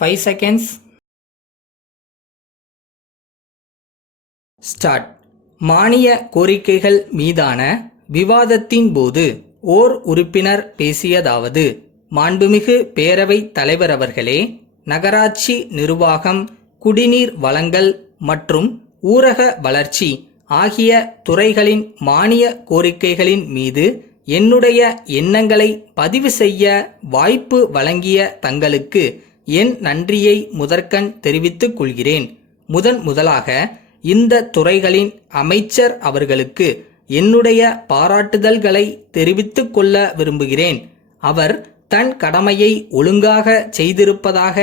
5 seconds. Start. மானிய கோரிக்கைகள் மீதான விவாதத்தின் போது ஓர் உறுப்பினர் பேசியதாவது: மாண்புமிகு பேரவைத் தலைவர் அவர்களே, நகராட்சி நிர்வாகம், குடிநீர் வழங்கல் மற்றும் ஊரக வளர்ச்சி ஆகிய துறைகளின் மானிய கோரிக்கைகளின் மீது என்னுடைய எண்ணங்களை பதிவு செய்ய வாய்ப்பு வழங்கிய தங்களுக்கு என் நன்றியை முதற்கண் தெரிவித்துக் கொள்கிறேன். முதலாக இந்த துறைகளின் அமைச்சர் அவர்களுக்கு என்னுடைய பாராட்டுதல்களை தெரிவித்துக் கொள்ள விரும்புகிறேன். அவர் தன் கடமையை ஒழுங்காக செய்திருப்பதாக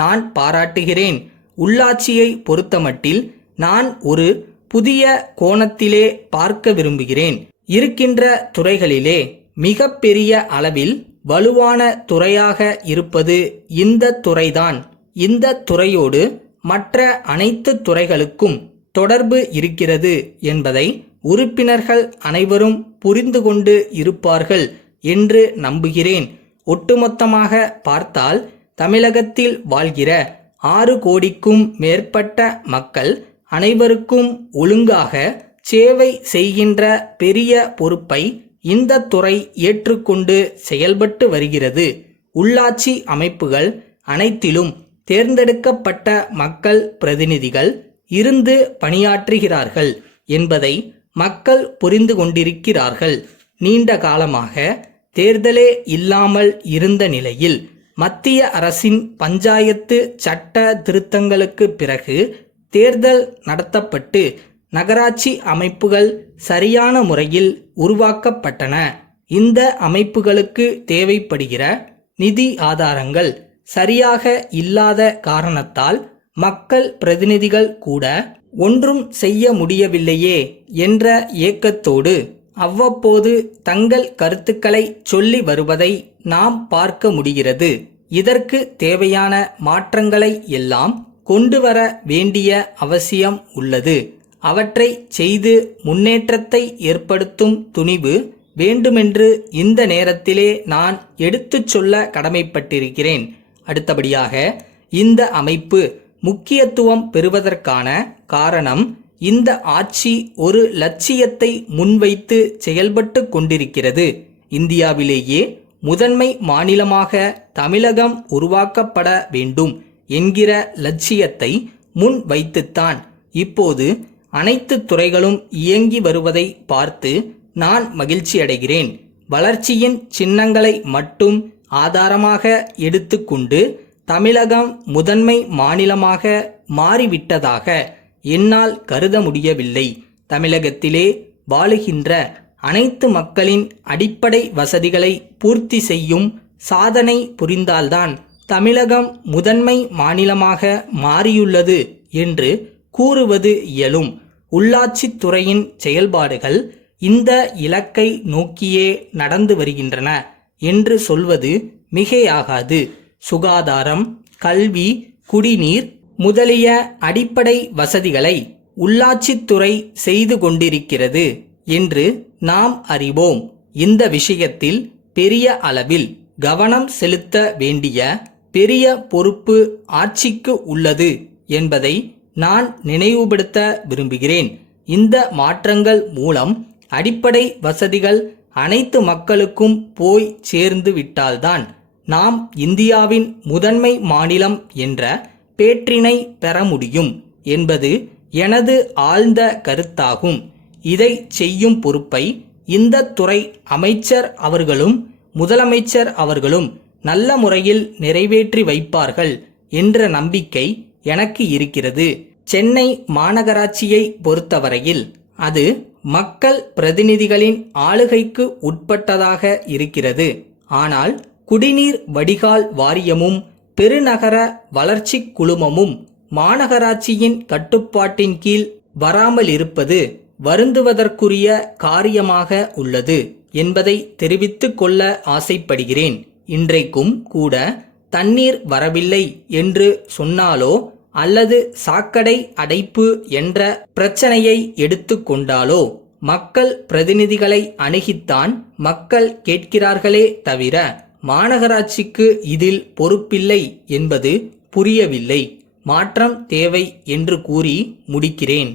நான் பாராட்டுகிறேன். உள்ளாட்சியை பொறுத்தமட்டில் நான் ஒரு புதிய கோணத்திலே பார்க்க விரும்புகிறேன். இருக்கின்ற துறைகளிலே மிக பெரிய அளவில் வலுவான துறையாக இருப்பது இந்த துறைதான். இந்த துறையோடு மற்ற அனைத்து துறைகளுக்கும் தொடர்பு இருக்கிறது என்பதை உறுப்பினர்கள் அனைவரும் புரிந்து கொண்டு இருப்பார்கள் என்று நம்புகிறேன். ஒட்டுமொத்தமாக பார்த்தால் தமிழகத்தில் வாழ்கிற 6 கோடிக்கும் மேற்பட்ட மக்கள் அனைவருக்கும் ஒழுங்காக சேவை செய்கின்ற பெரிய பொறுப்பை இந்த துறை ஏற்றுக்கொண்டு செயல்பட்டு வருகிறது. உள்ளாட்சி அமைப்புகள் அனைத்திலும் தேர்ந்தெடுக்கப்பட்ட மக்கள் பிரதிநிதிகள் இருந்து பணியாற்றுகிறார்கள் என்பதை மக்கள் புரிந்து கொண்டிருக்கிறார்கள். நீண்ட காலமாக தேர்தலே இல்லாமல் இருந்த நிலையில் மத்திய அரசின் பஞ்சாயத்து சட்ட திருத்தங்களுக்கு பிறகு தேர்தல் நடத்தப்பட்டு நகராட்சி அமைப்புகள் சரியான முறையில் உருவாக்கப்பட்டன. இந்த அமைப்புகளுக்கு தேவைப்படுகிற நிதி ஆதாரங்கள் சரியாக இல்லாத காரணத்தால் மக்கள் பிரதிநிதிகள் கூட ஒன்றும் செய்ய முடியவில்லையே என்ற ஏக்கத்தோடு அவ்வப்போது தங்கள் கருத்துக்களை சொல்லி வருவதை நாம் பார்க்க முடிகிறது. இதற்கு தேவையான மாற்றங்களை எல்லாம் கொண்டு வர வேண்டிய அவசியம் உள்ளது. அவற்றை செய்து முன்னேற்றத்தை ஏற்படுத்தும் துணிவு வேண்டுமென்று இந்த நேரத்திலே நான் எடுத்துச் சொல்ல கடமைப்பட்டிருக்கிறேன். அடுத்தபடியாக இந்த அமைப்பு முக்கியத்துவம் பெறுவதற்கான காரணம், இந்த ஆட்சி ஒரு லட்சியத்தை முன்வைத்து செயல்பட்டு கொண்டிருக்கிறது. இந்தியாவிலேயே முதன்மை மாநிலமாக தமிழகம் உருவாக்கப்பட வேண்டும் என்கிற லட்சியத்தை முன் வைத்துத்தான் இப்போது அனைத்து துறைகளும் இயங்கி வருவதை பார்த்து நான் மகிழ்ச்சியடைகிறேன். வளர்ச்சியின் சின்னங்களை மட்டும் ஆதாரமாக எடுத்துக்கொண்டு தமிழகம் முதன்மை மாநிலமாக மாறிவிட்டதாக என்னால் கருத முடியவில்லை. தமிழகத்திலே வாழுகின்ற அனைத்து மக்களின் அடிப்படை வசதிகளை பூர்த்தி செய்யும் சாதனை புரிந்தால்தான் தமிழகம் முதன்மை மாநிலமாக மாறியுள்ளது என்று கூறுவது இயலும். உள்ளாட்சித் துறையின் செயல்பாடுகள் இந்த இலக்கை நோக்கியே நடந்து வருகின்றன என்று சொல்வது மிகையாகாது. சுகாதாரம், கல்வி, குடிநீர் முதலிய அடிப்படை வசதிகளை உள்ளாட்சித்துறை செய்து கொண்டிருக்கிறது என்று நாம் அறிவோம். இந்த விஷயத்தில் பெரிய அளவில் கவனம் செலுத்த வேண்டிய பெரிய பொறுப்பு ஆட்சிக்கு உள்ளது என்பதை நான் நினைவுபடுத்த விரும்புகிறேன். இந்த மாற்றங்கள் மூலம் அடிப்படை வசதிகள் அனைத்து மக்களுக்கும் போய் சேர்ந்து விட்டால்தான் நாம் இந்தியாவின் முதன்மை மாநிலம் என்ற பேற்றினை பெற முடியும் என்பது எனது ஆழ்ந்த கருத்தாகும். இதை செய்யும் பொறுப்பை இந்த துறை அமைச்சர் அவர்களும் முதலமைச்சர் அவர்களும் நல்ல முறையில் நிறைவேற்றி வைப்பார்கள் என்ற நம்பிக்கை எனக்கு இருக்கிறது. சென்னை மாநகராட்சியை பொறுத்தவரையில் அது மக்கள் பிரதிநிதிகளின் ஆளுகைக்கு உட்பட்டதாக இருக்கிறது. ஆனால் குடிநீர் வடிகால் வாரியமும் பெருநகர வளர்ச்சி குழுமமும் மாநகராட்சியின் கட்டுப்பாட்டின் கீழ் வராமல் இருப்பது வருந்துவதற்குரிய காரியமாக உள்ளது என்பதை தெரிவித்துக் கொள்ள ஆசைப்படுகிறேன். இன்றைக்கும் கூட தண்ணீர் வரவில்லை என்று சொன்னாலோ அல்லது சாக்கடை அடைப்பு என்ற பிரச்சனையை எடுத்துக்கொண்டாலோ மக்கள் பிரதிநிதிகளை அணுகித்தான் மக்கள் கேட்கிறார்களே தவிர மாநகராட்சிக்கு இதில் பொறுப்பில்லை என்பது புரியவில்லை, மாற்றம் தேவை என்று கூறி முடிக்கிறேன்.